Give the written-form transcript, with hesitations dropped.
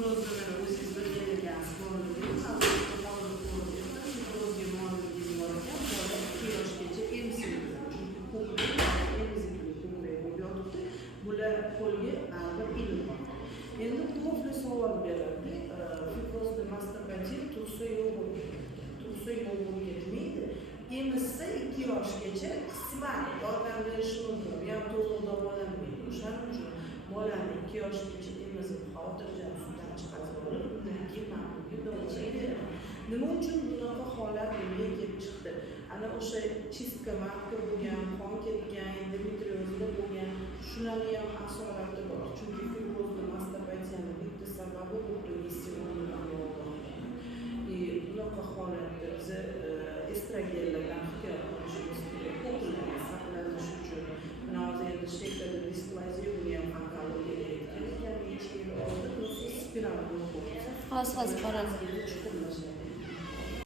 Fibrozlarni o'zingiz bilgansiz, fibrozga muammoingiz bor ekan, bola 2 yoshgacha emiziladi. Chunki ko'krak emizikli ko'krak bo'lib yotibdi. Bular qo'lga baribir ilinadi. Endi ko'plar savol beradi, fibrozda masturbativ tug'sa yo'q bo'lib ketmaydi. Emizsa 2 yoshgacha qisman yordam berishi mumkin. Bu ham to'liq davolanmaydi. O'shaning uchun bolani 2 yoshgacha emizib, xotirjam sutdan chiqarib olib, undan keyin ma'muriy davo beradi. Nima uchun bunaqa holat menga kelib chiqdi? Ana o'sha chistka mazkur bo'lgan, qon ketgan, endometriozda bo'lgan, shularning ham asorati bor. Chunki fibrozda masturbatsiyaning bitta sababi bu progesteron bilan bog'liq. Bunaqa holatda biz estrogenlardan ehtiyot qilishimiz kerak. Ko'plarga saqlanish uchun. Mana hozir endi shekilda displaziya bo'lgan onkologiyaga ketgan 2 yil oldin spiral bo'lib Hozir boramiz. chuqurlar